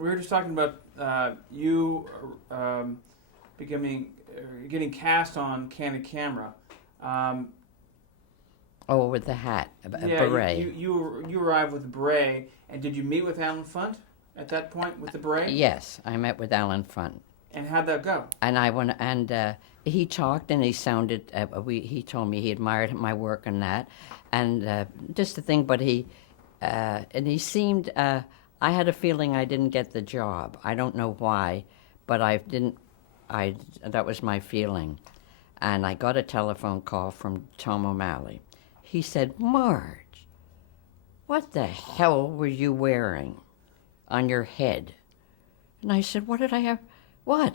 We were just talking about you becoming getting cast on Candid Camera. Um, Oh, with the hat, a yeah, beret. you arrived with a beret, and did you meet with Alan Funt at that point with the beret? Yes, I met with Alan Funt. And how'd that go? And I went, and he talked, and he sounded. He told me he admired my work and that, and just the thing. But and he seemed. I had a feeling I didn't get the job. I don't know why, but I didn't. That was my feeling, and I got a telephone call from Tom O'Malley. He said, "Marge, what the hell were you wearing on your head?" And I said, "What did I have? What?"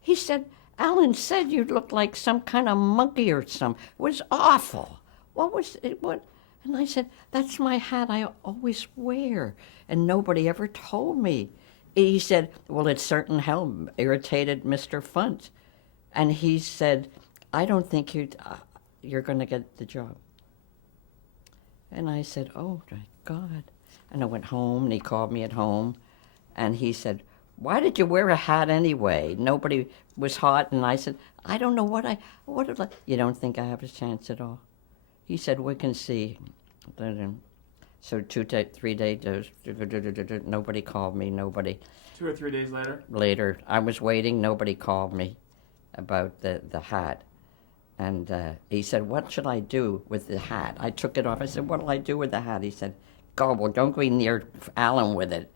He said, "Alan said you looked like some kind of monkey or something. It was awful. What was it? What?" And I said, "That's my hat I always wear, and nobody ever told me." He said, "Well, it certain hell irritated Mr. Funt." And he said, "I don't think you're going to get the job." And I said, "Oh, my God." And I went home, and he called me at home, and he said, "Why did you wear a hat anyway? Nobody was hot." And I said, "I don't know what did I, you don't think I have a chance at all?" He said, "We can see." So 3 days, nobody called me, nobody. 2 or 3 days later? Later, I was waiting, nobody called me about the hat. And he said, "What should I do with the hat?" I took it off. I said, "What'll I do with the hat?" He said, "God, well, don't go near Alan with it."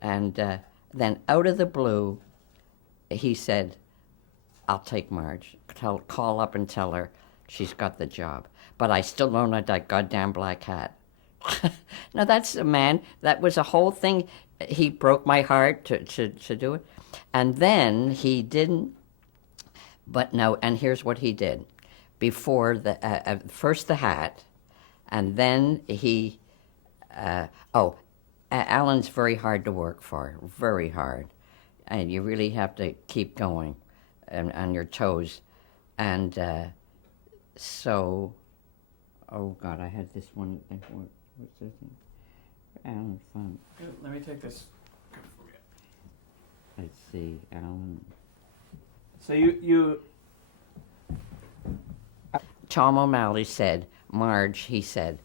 And then out of the blue, he said, "I'll take Marge. Call up and tell her she's got the job. But I still don't know that goddamn black hat." Now that's a man, that was a whole thing. He broke my heart to do it. And then he didn't, but no, and here's what he did. Before first the hat, and then Alan's very hard to work for, very hard. And you really have to keep going on your toes. And so, oh God, I had this one, what's this thing? Alan Fun. Let me take this. Let's see, Alan. So you Tom O'Malley said, "Marge," he said,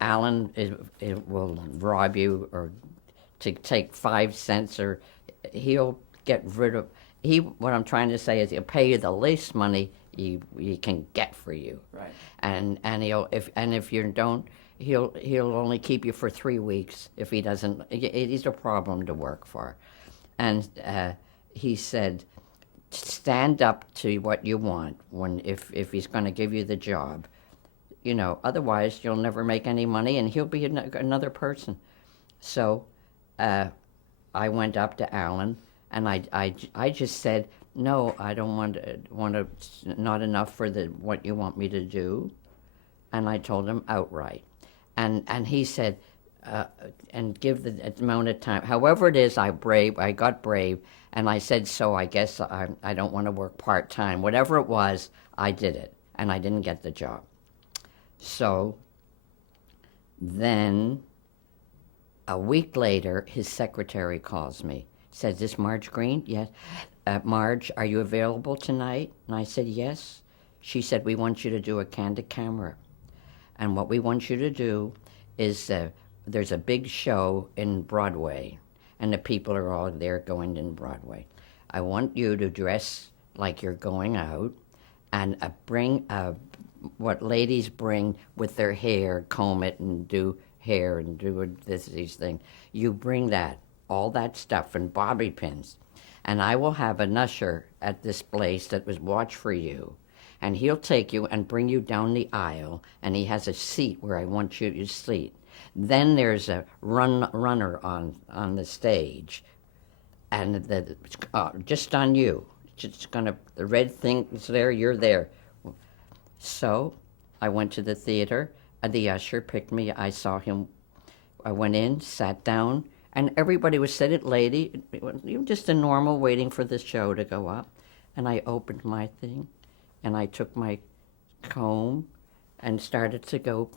"Alan will rob you or to take 5 cents, or he'll get rid of." What I'm trying to say is he'll pay you the least money he can get for you. Right. And if you don't, he'll only keep you for 3 weeks if he doesn't. He's a problem to work for, and he said, "Stand up to what you want if he's going to give you the job. Otherwise you'll never make any money, and he'll be another person." So I went up to Alan, and I just said, "No, I don't want to not enough for what you want me to do," and I told him outright, and he said, "And give the amount of time, however it is." I got brave, and I said, "So I guess I don't want to work part-time." Whatever it was, I did it, and I didn't get the job. So then a week later, his secretary calls me, says, "This Marge Greene?" "Yes." "Marge, are you available tonight?" And I said, "Yes." She said, "We want you to do a Candid Camera. And what we want you to do is there's a big show in Broadway, and the people are all there going in Broadway. I want you to dress like you're going out and bring what ladies bring with their hair, comb it and do hair and do these things. You bring that, all that stuff, and bobby pins. And I will have an usher at this place that was watch for you. And he'll take you and bring you down the aisle, and he has a seat where I want you to sit. Then there's a runner on the stage, and just on you. Just the red thing is there, you're there." So I went to the theater, and the usher picked me. I saw him. I went in, sat down, and everybody was seated, lady, just a normal waiting for the show to go up. And I opened my thing, and I took my comb and started to go,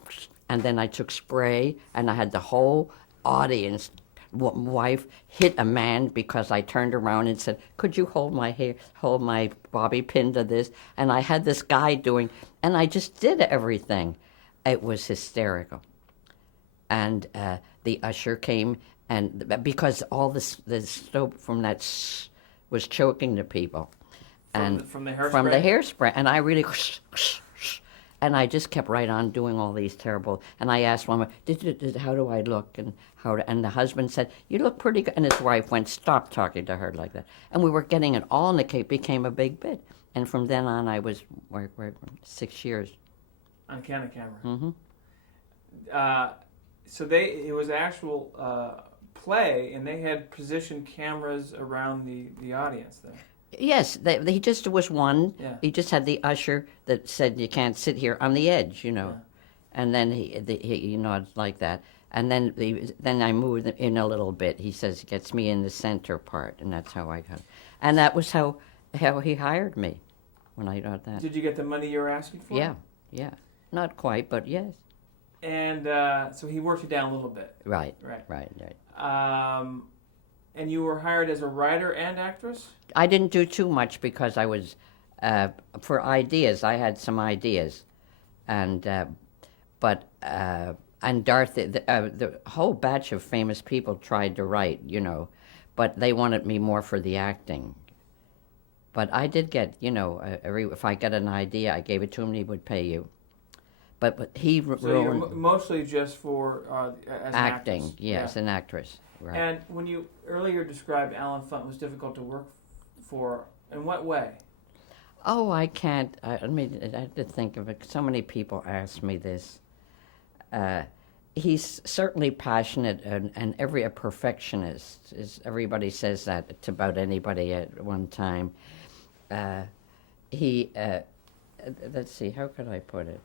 and then I took spray, and I had the whole audience wife hit a man because I turned around and said, "Could you hold my hair, hold my bobby pin to this?" And I had this guy doing, and I just did everything. It was hysterical. And the usher came, and because all the soap from that was choking the people, From the hairspray? from the hairspray, and I really, and I just kept right on doing all these terrible. And I asked one, how do I look? And the husband said, "You look pretty good." And his wife went, "Stop talking to her like that." And we were getting it all, and it became a big bit. And from then on, I was 6 years. On Canada Camera. Mm-hmm. So it was actual play, and they had positioned cameras around the audience there. Yes, he just was one. Yeah. He just had the usher that said, "You can't sit here on the edge," Yeah. And then he it's like that. And then I moved in a little bit. He says, gets me in the center part, and that's how I got. And that was how he hired me when I got that. Did you get the money you were asking for? Yeah, not quite, but yes. And so he worked you down a little bit. Right. And you were hired as a writer and actress? I didn't do too much because I was for ideas. I had some ideas, and Dorothy, the whole batch of famous people tried to write, but they wanted me more for the acting. But I did get, if I got an idea, I gave it to him, and he would pay you. But he So ruined you're mostly just for as acting. an actress. Yes, an actress. Right. And when you earlier described Alan Funt was difficult to work for, in what way? Oh, I can't. I have to think of it. So many people ask me this. He's certainly passionate and a perfectionist. Everybody says that about anybody at one time. Let's see, how could I put it?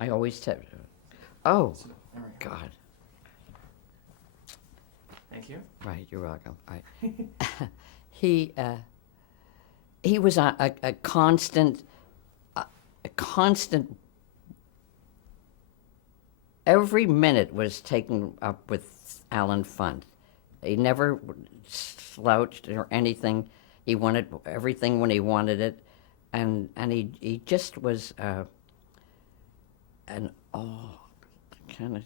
I always tell. Oh, God. Thank you. Right, you're welcome. He was a constant, every minute was taken up with Alan Funt. He never slouched or anything. He wanted everything when he wanted it, and he just was kind of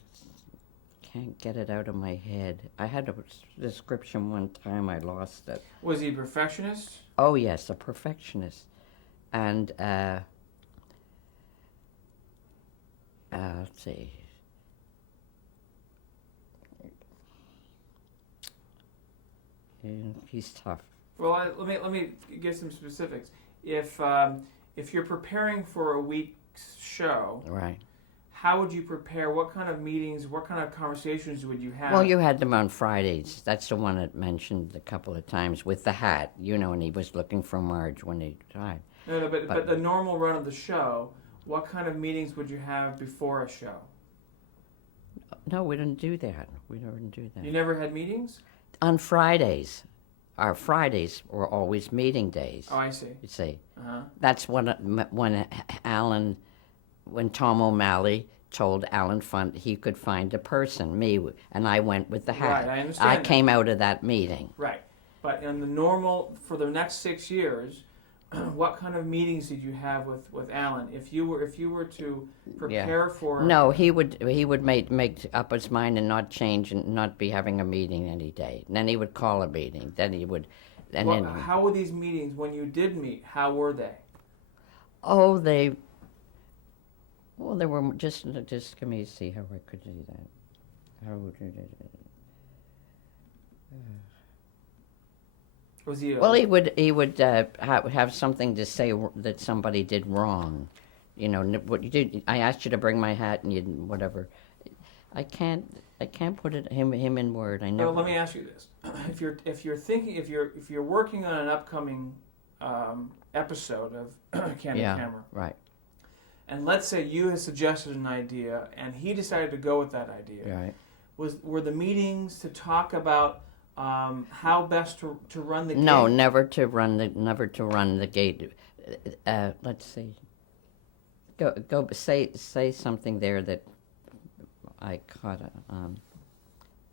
can't get it out of my head. I had a description one time, I lost it. Was he a perfectionist? Oh yes, a perfectionist, and let's see. He's tough. Well, let me get some specifics. If you're preparing for a week's show, Right. How would you prepare? What kind of meetings? What kind of conversations would you have? Well, you had them on Fridays. That's the one that mentioned a couple of times with the hat, and he was looking for Marge when he died. No, but the normal run of the show. What kind of meetings would you have before a show? No, we didn't do that. We never do that. You never had meetings? On Fridays. Our Fridays were always meeting days. Oh, I see. You see. Uh-huh. That's when Tom O'Malley told Alan Funt he could find a person, me, and I went with the hat. Right, I understand. I came out of that meeting. Right. But in the normal, for the next 6 years, what kind of meetings did you have with Alan? If you were to prepare for... No, he would make up his mind and not change and not be having a meeting any day. And then he would call a meeting. Then he would... How were these meetings, when you did meet, how were they? Oh, they were just let me see how I could do that. How would Was he? Well, he would have something to say that somebody did wrong. What you did. I asked you to bring my hat, and you didn't. Whatever. I can't put him in word. I never. Well, let me ask you this: if you're working on an upcoming episode of Candid Camera, right. And let's say you had suggested an idea, and he decided to go with that idea. Right. Were the meetings to talk about how best to run the gate? No, never to run the gate. let's see. Go. Say something there that I caught.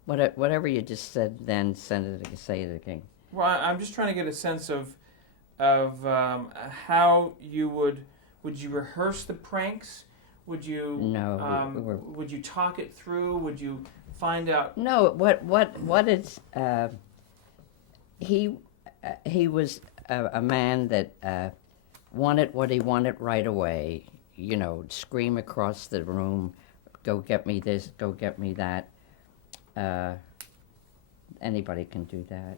Whatever you just said, then say it again. Well, I'm just trying to get a sense of how you would you rehearse the pranks? Would you would you talk it through? Would you find out? No, what it's he was a man that wanted what he wanted right away. You know, scream across the room, "Go get me this, go get me that." Anybody can do that.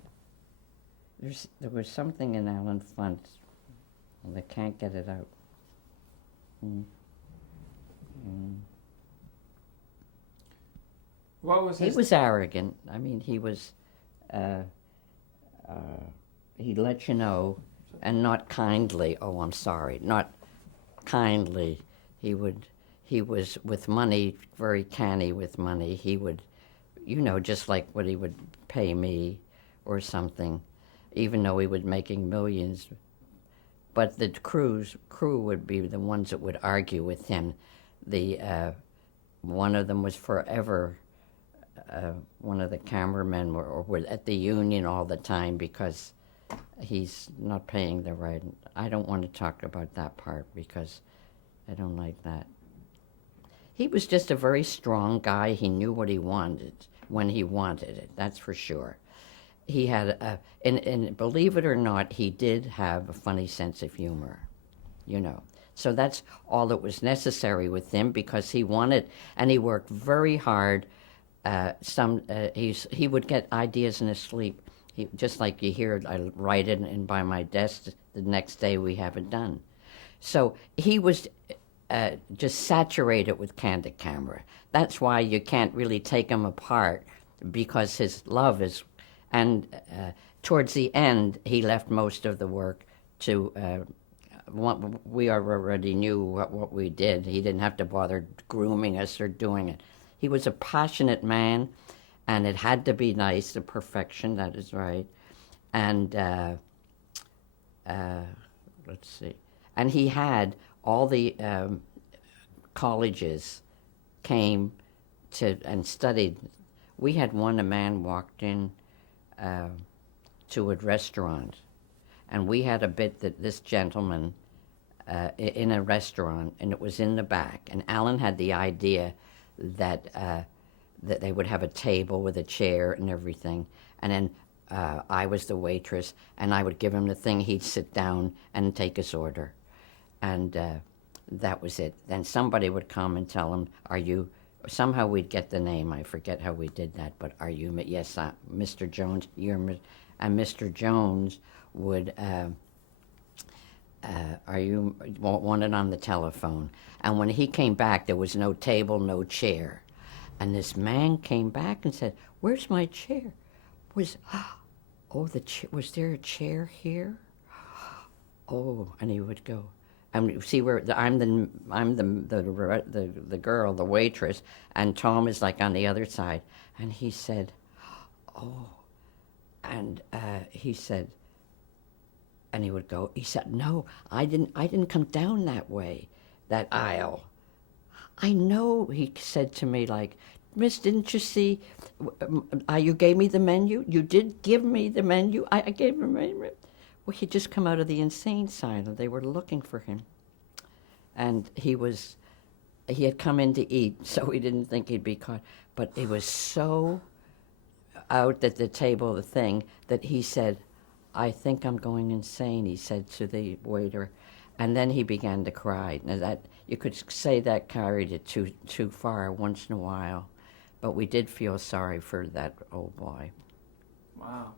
There was something in Alan Funt, and I can't get it out. What was his... He was arrogant. I mean, he was. He'd let you know, and not kindly. Oh, I'm sorry, not kindly. He was with money, very canny with money. He would, just like what he would pay me, or something, even though he was making millions. But the crew would be the ones that would argue with him. One of them was forever. One of the cameramen were at the union all the time because he's not paying the right. I don't want to talk about that part because I don't like that. He was just a very strong guy. He knew what he wanted when he wanted it, that's for sure. He had, and believe it or not, he did have a funny sense of humor, So that's all that was necessary with him because he wanted, and he worked very hard. He would get ideas in his sleep. Just like you hear, I write it and by my desk, the next day we have it done. So he was just saturated with candid camera. That's why you can't really take him apart because his love is, and towards the end, he left most of the work to, we already knew what we did. He didn't have to bother grooming us or doing it. He was a passionate man, and it had to be nice, the perfection, that is right. And let's see. And he had all the colleges came to and studied. We had a man walked in to a restaurant, and we had a bit that this gentleman in a restaurant, and it was in the back. And Alan had the idea that they would have a table with a chair and everything, and then I was the waitress, and I would give him the thing. He'd sit down and take his order, and that was it. Then somebody would come and tell him, "Are you?" Somehow we'd get the name. I forget how we did that, but "Are you?" Yes, Mr. Jones. And Mr. Jones would. Are you wanted on the telephone? And when he came back, there was no table, no chair. And this man came back and said, "Where's my chair?" Was there a chair here? Oh, and he would go. And see where I'm the girl, the waitress, and Tom is like on the other side. And he said, "Oh," and he said. And he would go, he said, "No, I didn't come down that way, that aisle." "I know," he said to me, like, "Miss, didn't you see, you gave me the menu? You did give me the menu? I gave him the menu." Well, he'd just come out of the insane asylum. They were looking for him. And he had come in to eat, so he didn't think he'd be caught. But it was so out at the table, the thing, that he said, "I think I'm going insane," he said to the waiter. And then he began to cry. Now that, you could say that carried it too far once in a while. But we did feel sorry for that old boy. Wow.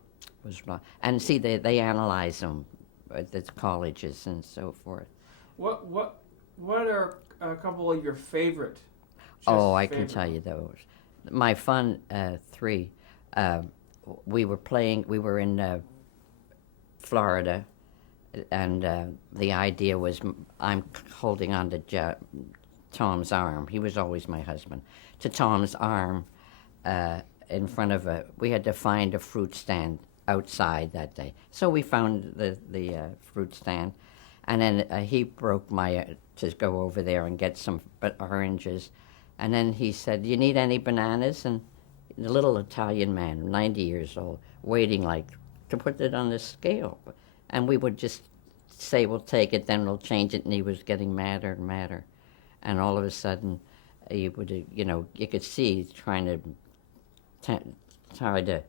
And see, they analyze them at the colleges and so forth. What are a couple of your favorite? I can tell you those. My fun three. We were in Florida, and the idea was I'm holding on to Tom's arm. He was always my husband. To Tom's arm in front of we had to find a fruit stand outside that day. So we found the fruit stand, And then he broke to go over there and get some oranges. And then he said, "You need any bananas?" And the little Italian man, 90 years old, waiting like to put it on the scale. And we would just say, "We'll take it, then we'll change it." And he was getting madder and madder. And all of a sudden, you could see he's trying to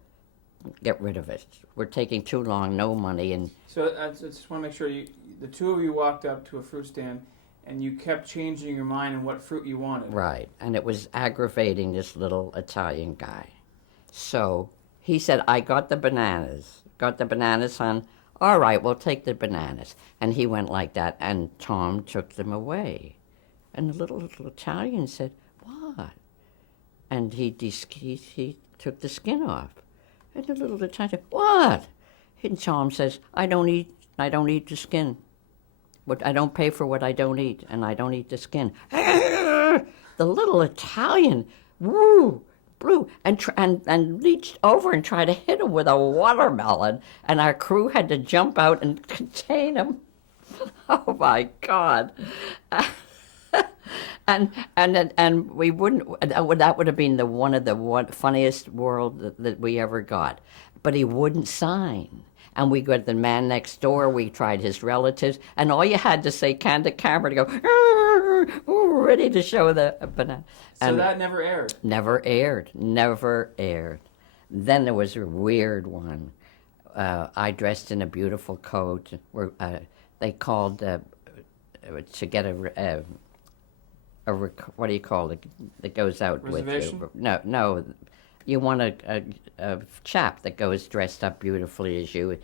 get rid of it. We're taking too long, no money. And so I just want to make sure the two of you walked up to a fruit stand and you kept changing your mind on what fruit you wanted. Right. And it was aggravating this little Italian guy. So he said, "I got the bananas. Got the bananas, hon? All right, we'll take the bananas." And he went like that, and Tom took them away. And the little Italian said, "What?" And he took the skin off. And the little Italian said, "What?" And Tom says, I don't eat the skin. But I don't pay for what I don't eat, and I don't eat the skin." The little Italian, blew, and reached over and tried to hit him with a watermelon, and our crew had to jump out and contain him. Oh my God! and we wouldn't. That would have been one of the funniest world that we ever got. But he wouldn't sign. And we got the man next door, we tried his relatives, and all you had to say, candid camera, to go, ready to show the banana. So that never aired? Never aired. Then there was a weird one. I dressed in a beautiful coat. They called to get a what do you call it, that goes out Reservation? with you? No. You want a chap that goes dressed up beautifully as you.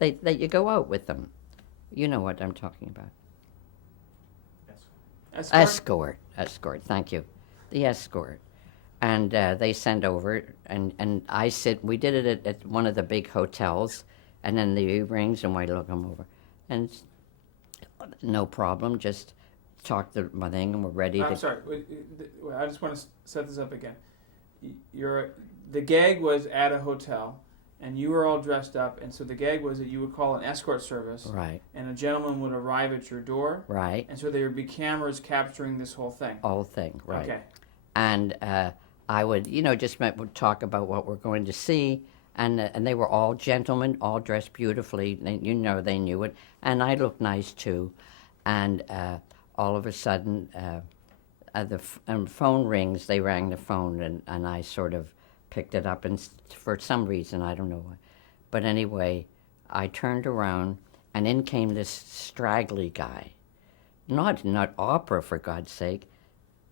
You go out with them. You know what I'm talking about. Escort. Thank you. The escort. And they send over, and I sit. We did it at one of the big hotels, and then the rings, and I look them over, and no problem. Just talk to my thing, and we're ready. I'm sorry. I just want to set this up again. The gag was at a hotel, and you were all dressed up, and so the gag was that you would call an escort service, right? And a gentleman would arrive at your door, right? And so there would be cameras capturing this whole thing. Right? Okay. And I would, just would talk about what we're going to see, and they were all gentlemen, all dressed beautifully. They knew it, and I looked nice too, and all of a sudden. The phone rings. They rang the phone, and I sort of picked it up, and for some reason, I don't know why. But anyway, I turned around, and in came this straggly guy. Not opera, for God's sake.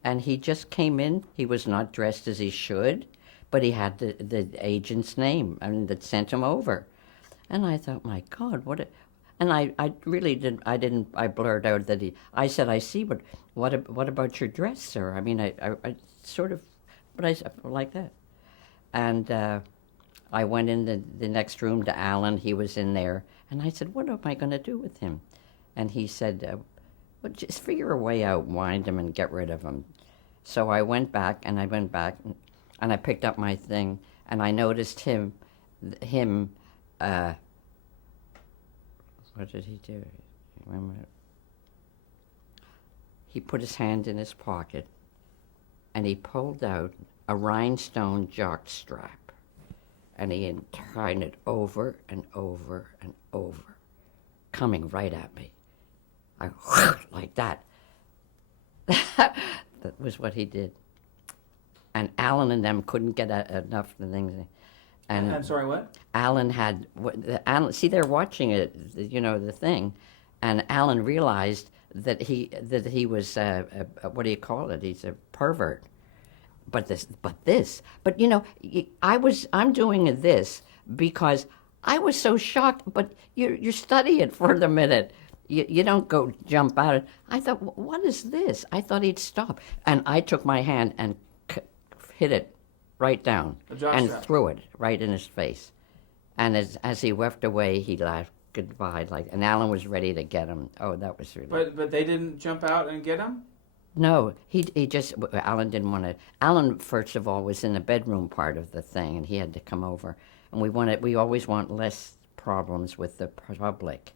And he just came in. He was not dressed as he should, but he had the agent's name, that sent him over. And I thought, my God, and I really didn't. I blurred out that I said, "I see, but what about your dress, sir?" I mean, I sort of, but I like that. And I went in the next room to Alan. He was in there, and I said, "What am I going to do with him?" And he said, "Well, just figure a way out, wind him, and get rid of him." So I went back, and I picked up my thing, and I noticed him. What did he do? Remember? He put his hand in his pocket, and he pulled out a rhinestone jockstrap, and he tied it over and over and over, coming right at me. Like that. That was what he did. And Alan and them couldn't get enough of the things. And I'm sorry, what? Alan see, they're watching it, the thing, and Alan realized that he was what do you call it? He's a pervert. But I'm doing this because I was so shocked. But you study it for the minute. You don't go jump out. I thought, what is this? I thought he'd stop, and I took my hand and hit it right down and threw it right in his face. And as he wept away, he laughed goodbye, and Alan was ready to get him. Oh, that was really. But they didn't jump out and get him? No, he just, Alan didn't want to. Alan, first of all, was in the bedroom part of the thing, and he had to come over. And we always want less problems with the public.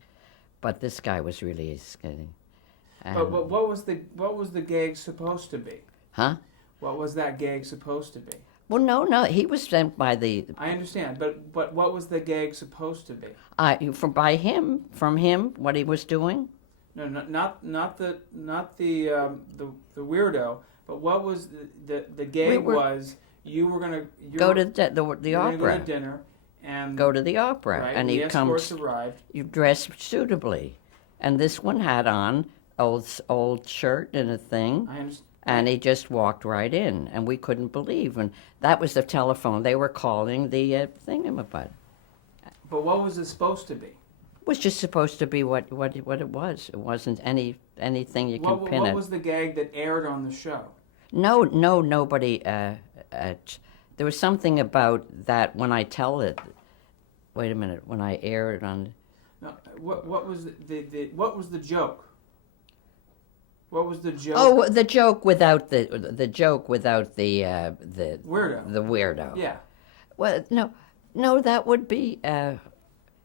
But this guy was really skinny. But what was the gag supposed to be? Huh? What was that gag supposed to be? Well, no, he was sent by the. I understand, but what was the gag supposed to be? From him, what he was doing. No, not the weirdo, but what was the gag was you were gonna go to the opera. opera. Go to dinner and go to the opera, right, and he the comes. escorts arrived. You dress suitably, and this one had on old shirt and a thing. I understand. And he just walked right in, and we couldn't believe. And that was the telephone. They were calling the thingamabud. But what was it supposed to be? It was just supposed to be what it was. It wasn't anything you can pin it. What was the gag that aired on the show? No, nobody. There was something about that when I tell it. Wait a minute. When I air it on. No, what was what was the joke? What was the joke? Oh, the joke without the weirdo. The weirdo. Yeah. Well, no, that would be.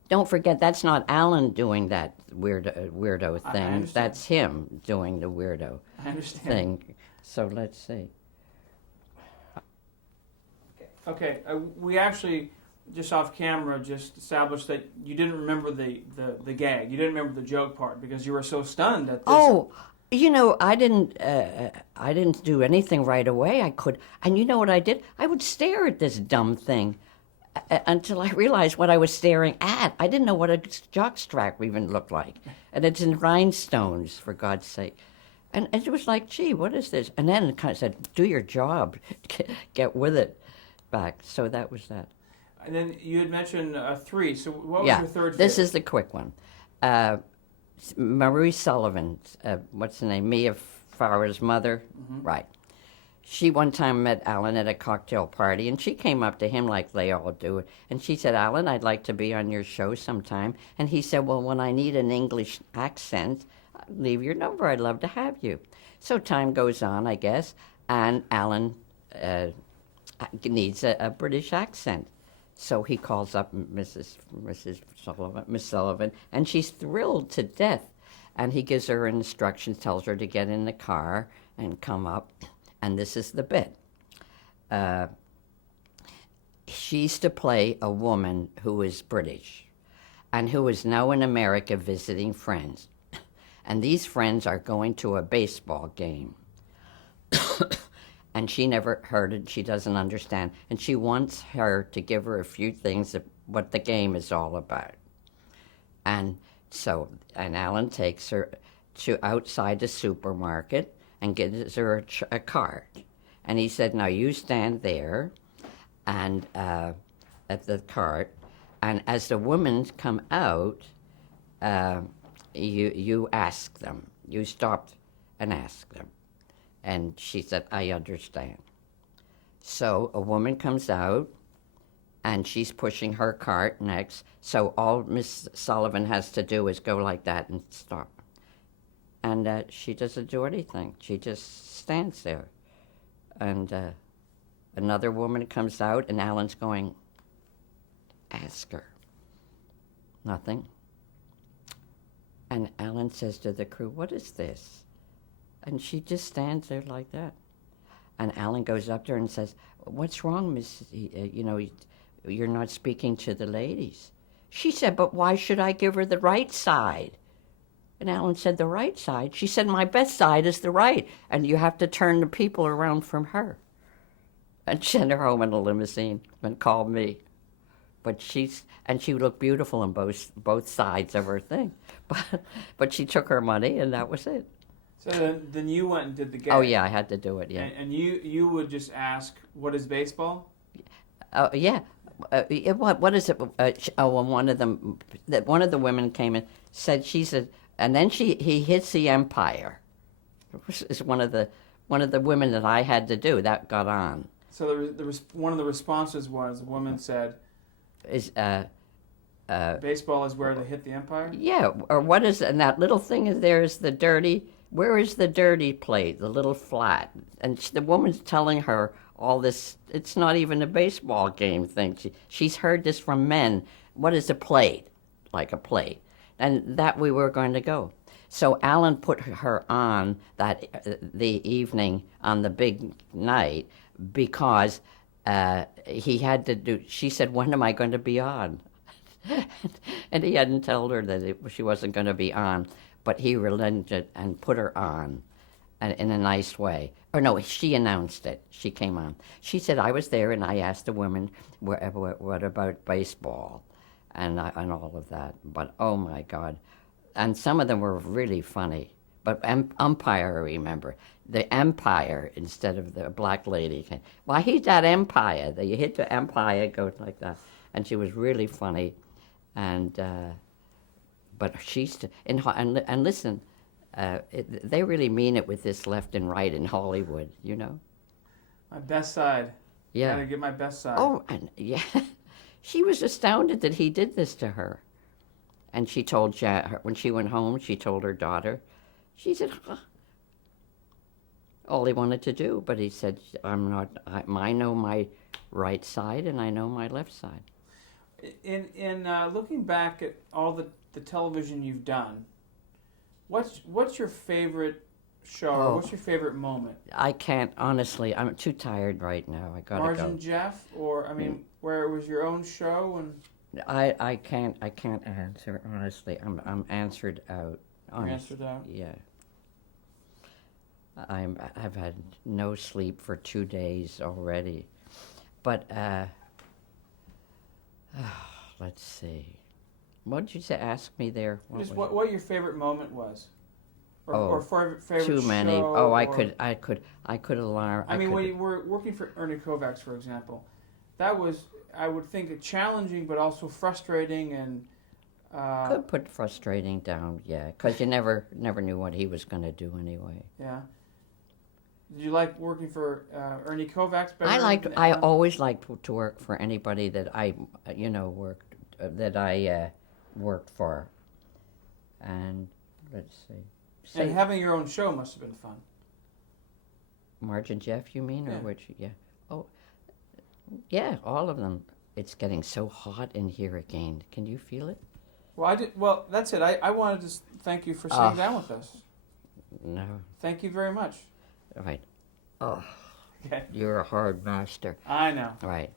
Don't forget, that's not Alan doing that weirdo thing. I understand. That's him doing the weirdo I understand. thing. So let's see. Okay, we actually just off camera just established that you didn't remember the gag. You didn't remember the joke part because you were so stunned at this. Oh. I didn't do anything right away. I could, and you know what I did? I would stare at this dumb thing until I realized what I was staring at. I didn't know what a jockstrap even looked like, and it's in rhinestones, for God's sake. And it was like, gee, what is this? And then it kind of said, do your job, get with it, back. So that was that. And then you had mentioned 3. So what was your third? This is the quick one. Marie Sullivan, what's her name? Mia Farrow's mother, right? She one time met Alan at a cocktail party, and she came up to him like they all do, and she said, "Alan, I'd like to be on your show sometime." And he said, "Well, when I need an English accent, leave your number. I'd love to have you." So time goes on, I guess, and Alan needs a British accent. So he calls up Miss Sullivan, and she's thrilled to death. And he gives her instructions, tells her to get in the car and come up. And this is the bit. She's to play a woman who is British and who is now in America visiting friends. And these friends are going to a baseball game. And she never heard it, she doesn't understand. And she wants her to give her a few things of what the game is all about. And Alan takes her to outside the supermarket and gives her a card. And he said, now you stand there and at the cart, and as the women come out, you ask them. You stop and ask them. And she said, I understand. So a woman comes out, and she's pushing her cart next. So all Miss Sullivan has to do is go like that and stop. And she doesn't do anything. She just stands there. And another woman comes out, and Alan's going, ask her. Nothing. And Alan says to the crew, what is this? And she just stands there like that. And Alan goes up to her and says, what's wrong, Miss? You're not speaking to the ladies. She said, but why should I give her the right side? And Alan said, the right side? She said, my best side is the right, and you have to turn the people around from her. And sent her home in a limousine and called me. But she looked beautiful on both sides of her thing. But she took her money, and that was it. So then you went and did the gag. Oh, yeah, I had to do it, yeah. And you would just ask, what is baseball? Oh, yeah. What is it? One of the women came in, said and then he hits the Empire. Is one of the women that I had to do that got on. So one of the responses was the woman said, baseball is where they hit the Empire? Yeah, or what is, and that little thing is there is the dirty. Where is the dirty plate, the little flat? And the woman's telling her all this. It's not even a baseball game thing. She's heard this from men. What is a plate? Like a plate. and that we were going to go. So Alan put her on that the evening on the big night because he had to do. She said, "When am I going to be on?" And he hadn't told her that she wasn't going to be on, but he relented and put her on, and in a nice way. Or no, she announced it. She came on. She said, "I was there, and I asked the women, what about baseball, and all of that." But oh my God. And some of them were really funny. But umpire, I remember. The empire instead of the black lady. Why, he's that empire. You hit the empire, it goes like that. And she was really funny. And, but she's, and listen, they really mean it with this left and right in Hollywood, you know? My best side. Yeah. Gotta get my best side. Oh, and yeah. She was astounded that he did this to her. And she told when she went home, she told her daughter, she said, huh. All he wanted to do, but he said, I know my right side and I know my left side. In looking back at all the television you've done, what's your favorite show? Or what's your favorite moment? I can't, honestly, I'm too tired right now. I gotta Marge go. and Jeff, or I mean, where it was your own show and. I can't answer honestly. I'm answered out. You're answered out. Yeah. I've had no sleep for 2 days already, but let's see. What did you say? Ask me there. What your favorite moment was, or favorite too many. show, I could alarm. I mean, when you were working for Ernie Kovacs, for example, that was, I would think, challenging but also frustrating and. Could put frustrating down, yeah, because you never knew what he was going to do anyway. Yeah. Did you like working for Ernie Kovacs better? I always liked to work for anybody that I worked for, and let's see. And having your own show must have been fun. Marge and Jeff, you mean, or Yeah. which? Yeah. Oh, yeah, all of them. It's getting so hot in here again. Can you feel it? Well, that's it. I wanted to thank you for sitting down with us. No. Thank you very much. Right. Oh, Okay. you're a hard master. I know. Right.